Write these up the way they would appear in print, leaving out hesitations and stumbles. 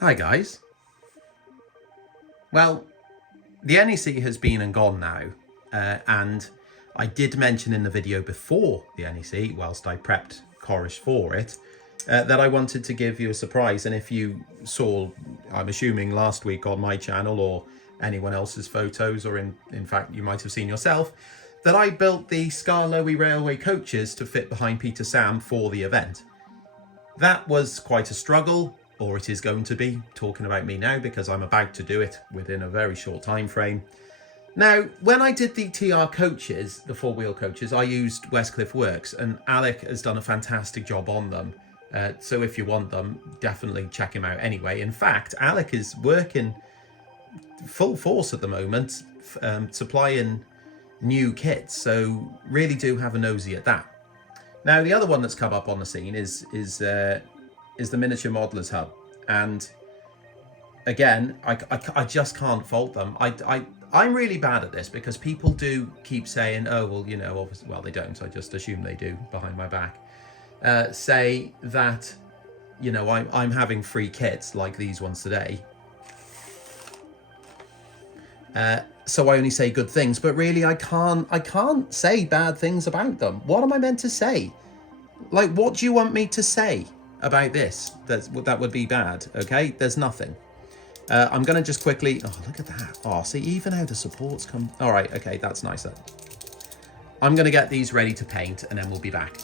Hi guys. Well, the NEC has been and gone now, and I did mention in the video before the NEC, whilst I prepped corrish for it, that I wanted to give you a surprise. And if you saw, I'm assuming last week on my channel or anyone else's photos, or in fact you might have seen yourself, that I built the Skarloey Railway coaches to fit behind Peter Sam for the event. That was quite a struggle, or it is going to be, talking about me now, because I'm about to do it within a very short time frame. Now, when I did the TR coaches, the four-wheel coaches, I used Westcliff Works, and Alec has done a fantastic job on them. So if you want them, definitely check him out anyway. In fact, Alec is working full force at the moment, supplying new kits, so really do have a nosy at that. Now, the other one that's come up on the scene is the Miniature Modelers Hub, and again, I just can't fault them. I'm really bad at this because people do keep saying, oh, well, you know, obviously, well, they don't, I just assume they do behind my back, say that, you know, I'm having free kits like these ones today, so I only say good things, but really I can't say bad things about them. What am I meant to say? Like, what do you want me to say about this that would be bad? Okay, there's nothing. I'm gonna just quickly, oh, look at that. Oh, see, even how the supports come. All right, okay, that's nicer. I'm gonna get these ready to paint and then we'll be back.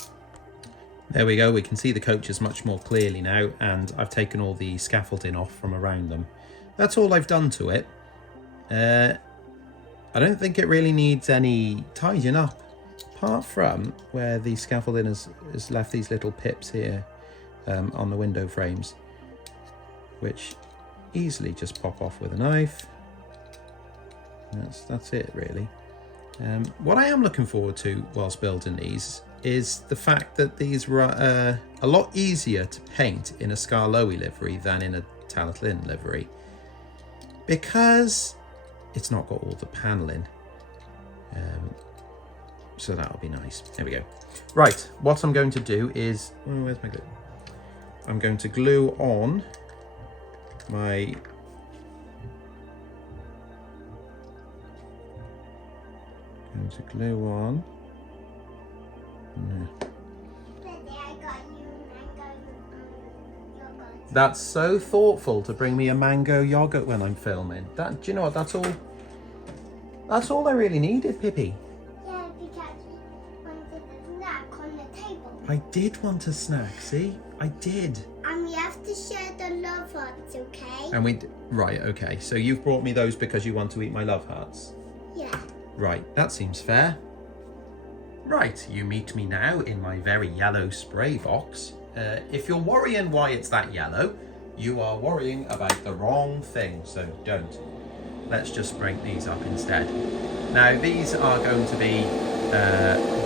There we go, we can see the coaches much more clearly now, and I've taken all the scaffolding off from around them. That's all I've done to it. I don't think it really needs any tidying up, apart from where the scaffolding has left these little pips here on the window frames, which easily just pop off with a knife. That's it really. What I am looking forward to whilst building these is the fact that these were a lot easier to paint in a Skarloey livery than in a Talyllyn livery, because it's not got all the paneling, so that'll be nice. There we go. Right, what I'm going to do is, oh, where's my glue? I'm going to glue on my That's so thoughtful to bring me a mango yogurt when I'm filming. That, do you know what? That's all I really needed, Pippi. Yeah, because you wanted a snack on the table. I did want a snack. See, I did. And we have to share the love hearts, okay? And right, okay. So you've brought me those because you want to eat my love hearts. Yeah. Right, that seems fair. Right, you meet me now in my very yellow spray box. If you're worrying why it's that yellow, you are worrying about the wrong thing, so don't. Let's just break these up instead. Now, these are going to be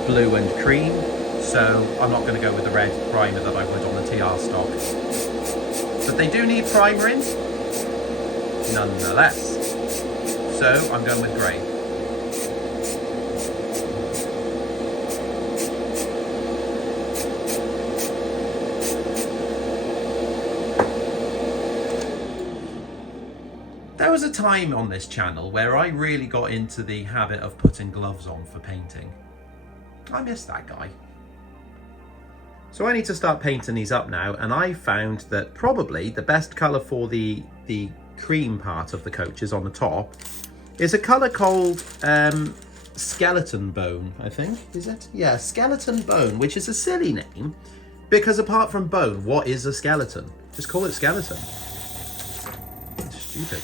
blue and cream, so I'm not going to go with the red primer that I would on the TR stock. But they do need primering, nonetheless. So I'm going with grey. There was a time on this channel where I really got into the habit of putting gloves on for painting. I miss that guy. So I need to start painting these up now, and I found that probably the best colour for the cream part of the coaches on the top is a colour called Skeleton Bone, I think, is it? Yeah, Skeleton Bone, which is a silly name, because apart from bone, what is a skeleton? Just call it skeleton. It's stupid.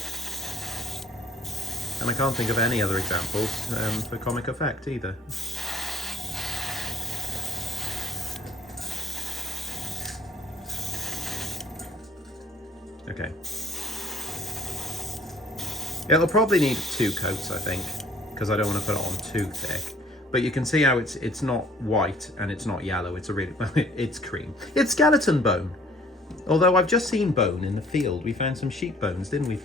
And I can't think of any other examples for comic effect either. Okay. It'll probably need 2 coats, I think, because I don't want to put it on too thick. But you can see how it's not white and it's not yellow. It's a really, it's cream. It's skeleton bone. Although I've just seen bone in the field. We found some sheep bones, didn't we?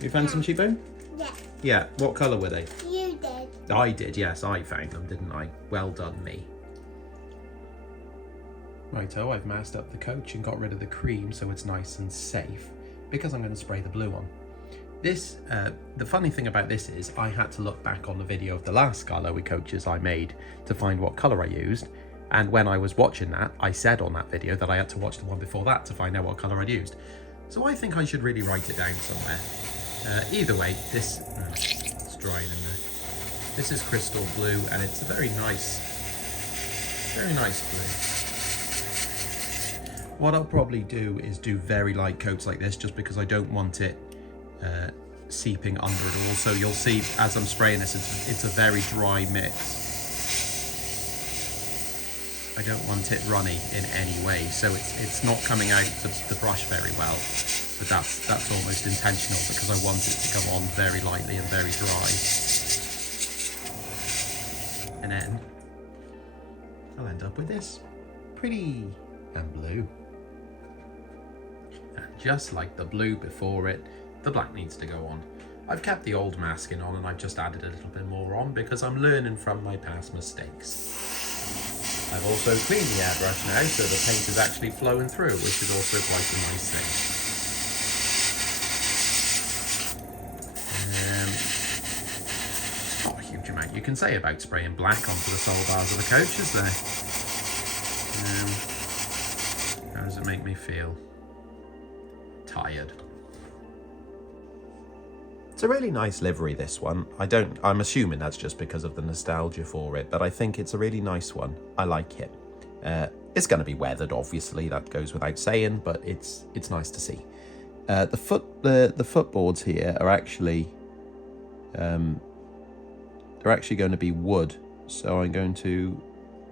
We found some sheep bone? Yeah. Yeah. What colour were they? You did. I did, yes. I found them, didn't I? Well done, me. Righto, I've masked up the coach and got rid of the cream so it's nice and safe. because I'm going to spray the blue on. This, the funny thing about this is I had to look back on the video of the last Skarloey coaches I made to find what colour I used, and when I was watching that, I said on that video that I had to watch the one before that to find out what colour I'd used. So I think I should really write it down somewhere. Either way, this, it's drying in there. This is crystal blue, and it's a very nice blue. What I'll probably do is do very light coats like this, just because I don't want it seeping under it all. So you'll see as I'm spraying this, it's a very dry mix. I don't want it runny in any way, so it's not coming out the brush very well. But that's almost intentional, because I want it to come on very lightly and very dry. And then I'll end up with this, pretty and blue. And just like the blue before it, the black needs to go on. I've kept the old masking on, and I've just added a little bit more on because I'm learning from my past mistakes. I've also cleaned the airbrush now, so the paint is actually flowing through, which is also quite a nice thing. It's not a huge amount you can say about spraying black onto the sole bars of the coach, is there? How does it make me feel? Tired. It's a really nice livery, this one. I'm assuming that's just because of the nostalgia for it, but I think it's a really nice one. I like it. It's going to be weathered, obviously, that goes without saying, but it's nice to see. The footboards here are actually they're actually going to be wood, so I'm going to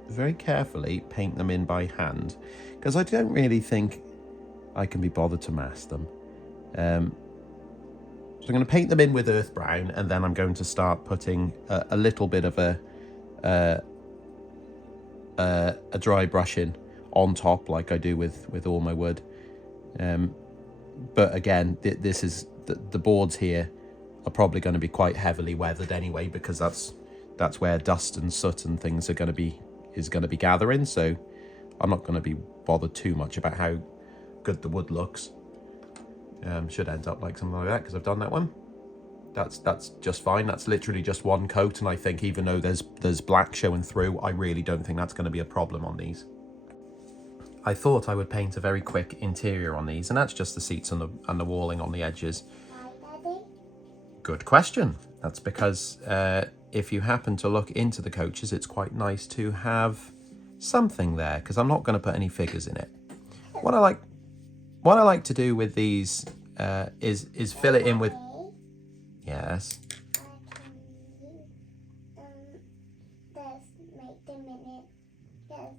very carefully paint them in by hand, because I don't really think I can be bothered to mask them. So I'm going to paint them in with earth brown, and then I'm going to start putting a little bit of a dry brushing on top, like I do with all my wood. But again, this is the boards here are probably going to be quite heavily weathered anyway, because that's where dust and soot and things are going to be gathering. So I'm not going to be bothered too much about how good the wood looks. Should end up like something like that, because I've done that one. That's just fine. That's literally just one coat, and I think even though there's black showing through, I really don't think that's going to be a problem on these. I thought I would paint a very quick interior on these, and that's just the seats and the walling on the edges. Good question. That's because if you happen to look into the coaches, it's quite nice to have something there, because I'm not going to put any figures in it. What I like to do with these is fill it in with... Yes? Just make the minute, because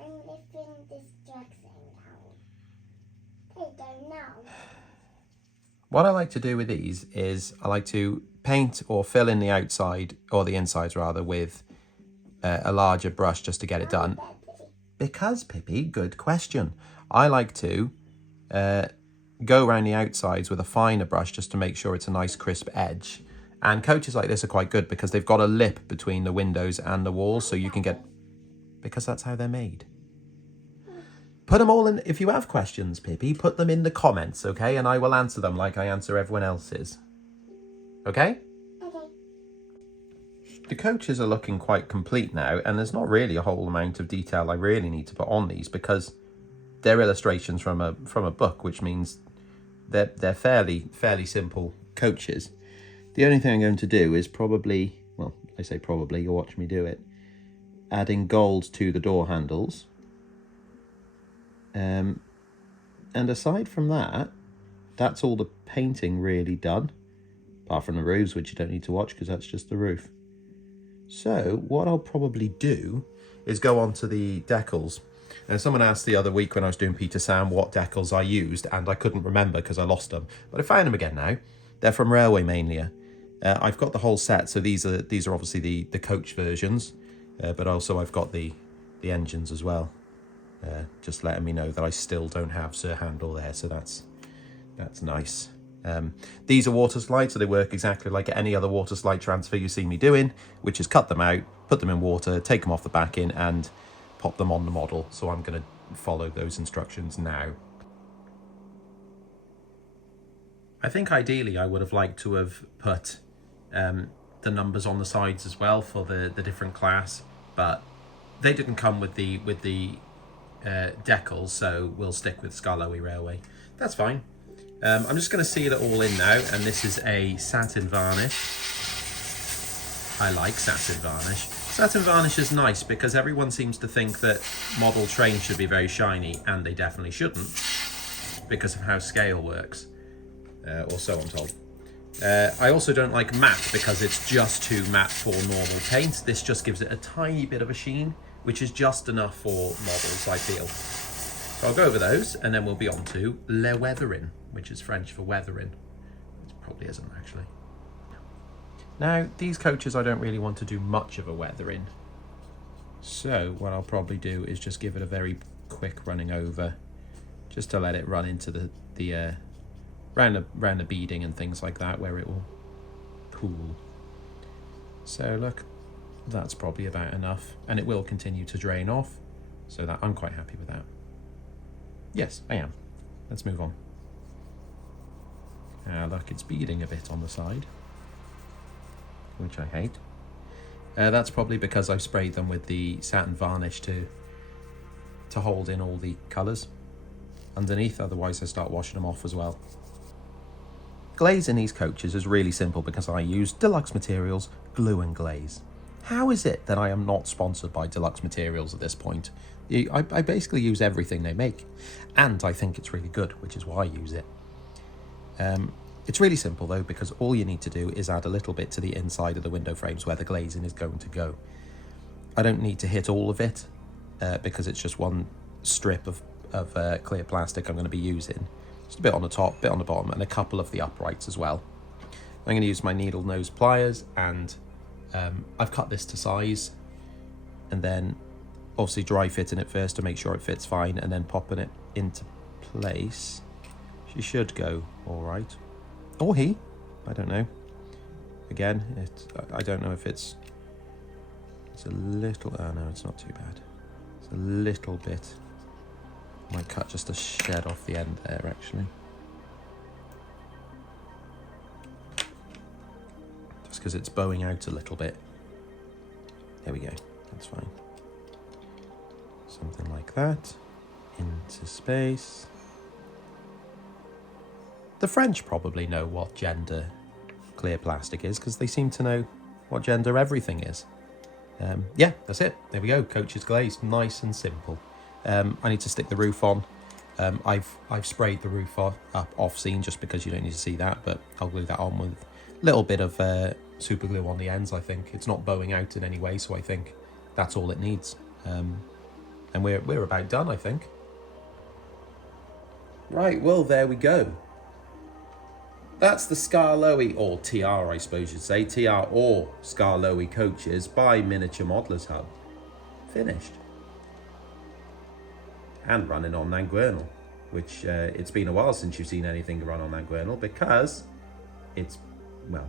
I'm lifting this Jackson down. They don't know. What I like to do with these is I like to paint or fill in the outside, or the insides rather, with a larger brush just to get it done. Because, Pippi, good question. I like to go around the outsides with a finer brush just to make sure it's a nice crisp edge. And coaches like this are quite good because they've got a lip between the windows and the walls, so you can get... Because that's how they're made. Put them all in... If you have questions, Pippi, put them in the comments, okay? And I will answer them like I answer everyone else's. Okay? Okay. The coaches are looking quite complete now, and there's not really a whole amount of detail I really need to put on these, because they're illustrations from a book, which means they're fairly simple coaches. The only thing I'm going to do is probably, well, I say probably, you'll watch me do it, adding gold to the door handles. And aside from that, that's all the painting really done, apart from the roofs, which you don't need to watch because that's just the roof. So what I'll probably do is go on to the decals. And someone asked the other week when I was doing Peter Sam what decals I used, and I couldn't remember because I lost them. But I found them again now. They're from Railway Mania. I've got the whole set, so these are obviously the coach versions, but also I've got the engines as well. Just letting me know that I still don't have Sir Handle there, so that's nice. These are water slides, so they work exactly like any other water slide transfer you see me doing, which is cut them out, put them in water, take them off the backing, and pop them on the model. So I'm going to follow those instructions now. I think ideally I would have liked to have put the numbers on the sides as well for the different class, but they didn't come with the Decals, so we'll stick with Skarloey Railway. That's fine. I'm just going to seal it all in now, and this is a satin varnish. I like satin varnish. Satin varnish is nice because everyone seems to think that model trains should be very shiny, and they definitely shouldn't because of how scale works, or so I'm told. I also don't like matte because it's just too matte for normal paint. This just gives it a tiny bit of a sheen, which is just enough for models, I feel. So I'll go over those, and then we'll be on to le weathering, which is French for weathering. It probably isn't, actually. Now, these coaches I don't really want to do much of a weathering. So what I'll probably do is just give it a very quick running over, just to let it run into the round the beading and things like that, where it will pool. So look, that's probably about enough, and it will continue to drain off, so that I'm quite happy with that. Yes, I am. Let's move on. Look, it's beading a bit on the side, which I hate. That's probably because I've sprayed them with the satin varnish to hold in all the colours underneath, otherwise I start washing them off as well. Glazing these coaches is really simple because I use Deluxe Materials glue and glaze. How is it that I am not sponsored by Deluxe Materials at this point? I basically use everything they make, and I think it's really good, which is why I use it. It's really simple though, because all you need to do is add a little bit to the inside of the window frames where the glazing is going to go. I don't need to hit all of it because it's just one strip of clear plastic I'm going to be using. Just a bit on the top, bit on the bottom, and a couple of the uprights as well. I'm going to use my needle nose pliers, and I've cut this to size, and then obviously dry fitting it first to make sure it fits fine, and then popping it into place. She should go all right. Or he, I don't know. Again, I don't know if it's a little, oh no, it's not too bad. It's a little bit. Might cut just a shed off the end there, actually. Just because it's bowing out a little bit. There we go, that's fine. Something like that. Into space. The French probably know what gender clear plastic is because they seem to know what gender everything is. Yeah, that's it. There we go. Coach's glazed, nice and simple. I need to stick the roof on. I've sprayed the roof off scene just because you don't need to see that, but I'll glue that on with a little bit of super glue on the ends. I think it's not bowing out in any way, so I think that's all it needs. And we're about done, I think. Right, well, there we go. That's the Skarloey, or TR I suppose you'd say, TR or Skarloey coaches by Miniature Modelers Hub. Finished. And running on Nangwernal, which it's been a while since you've seen anything run on Nangwernal because it's, well,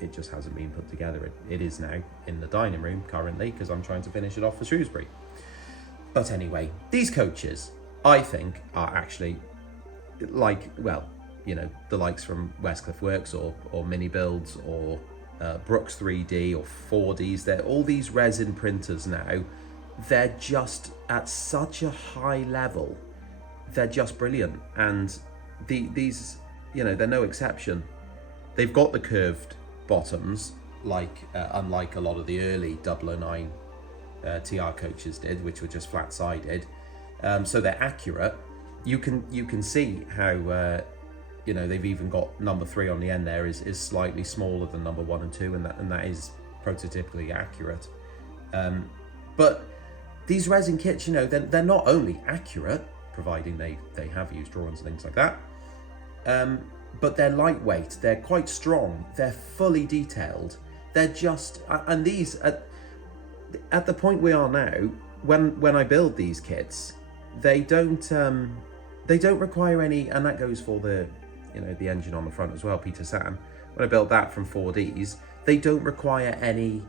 it just hasn't been put together. It is now in the dining room currently because I'm trying to finish it off for Shrewsbury. But anyway, these coaches, I think, are actually like, well, you know, the likes from Westcliff Works or Mini Builds or Brooks 3D or 4Ds. They're all these resin printers now. They're just at such a high level. They're just brilliant. And these, you know, they're no exception. They've got the curved bottoms, like unlike a lot of the early 009 TR coaches did, which were just flat-sided. So they're accurate. You can see how you know, they've even got number 3 on the end there is slightly smaller than number 1 and 2, and that is prototypically accurate. But these resin kits, you know, they're not only accurate, providing they have used drawings and things like that, but they're lightweight, they're quite strong, they're fully detailed. They're just, and these at the point we are now, when I build these kits, they don't require any, and that goes for the, you know, the engine on the front as well, Peter Sam. When I built that from 4Ds, they don't require any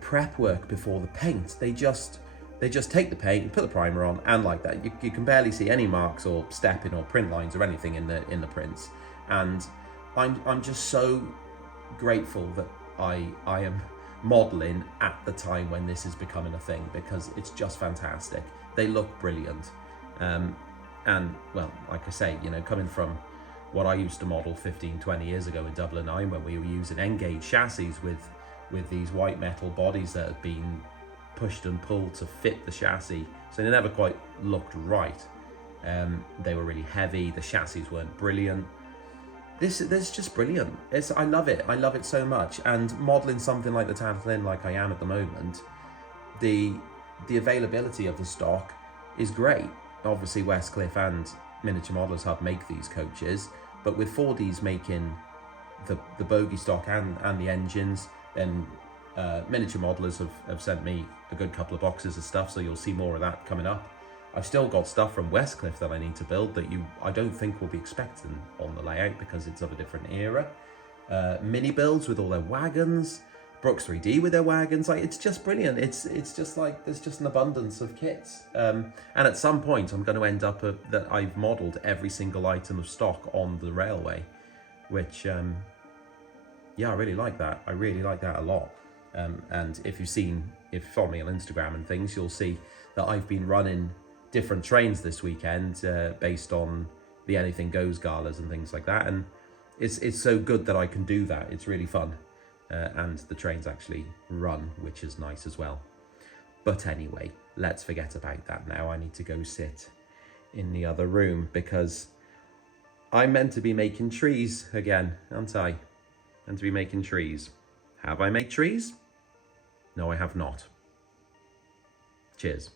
prep work before the paint. They just take the paint, put the primer on, and like that, you can barely see any marks or stepping or print lines or anything in the prints. And I'm just so grateful that I am modeling at the time when this is becoming a thing, because it's just fantastic. They look brilliant. And well, like I say, you know, coming from what I used to model 15-20 years ago in Dublin 9, when we were using N-gauge chassis with these white metal bodies that had been pushed and pulled to fit the chassis, so they never quite looked right. They were really heavy, the chassis weren't brilliant. This is just brilliant. I love it so much. And modeling something like the Talyllyn like I am at the moment, the availability of the stock is great. Obviously Westcliff and Miniature Modelers Hub make these coaches, but with 4Ds making the bogie stock and the engines, then Miniature Modelers have sent me a good couple of boxes of stuff, so you'll see more of that coming up. I've still got stuff from Westcliff that I need to build that I don't think will be expecting on the layout, because it's of a different era. Mini builds with all their wagons, Brooks 3D with their wagons, like, it's just brilliant. It's just like there's just an abundance of kits. And at some point I'm going to end up that I've modelled every single item of stock on the railway, which yeah, I really like that. I really like that a lot. And if you follow me on Instagram and things, you'll see that I've been running different trains this weekend based on the Anything Goes galas and things like that, and it's so good that I can do that. It's really fun, and the trains actually run, which is nice as well. But anyway, let's forget about that now. I need to go sit in the other room, because I'm meant to be making trees again, aren't I? Meant to be making trees. Have I made trees? No, I have not. Cheers.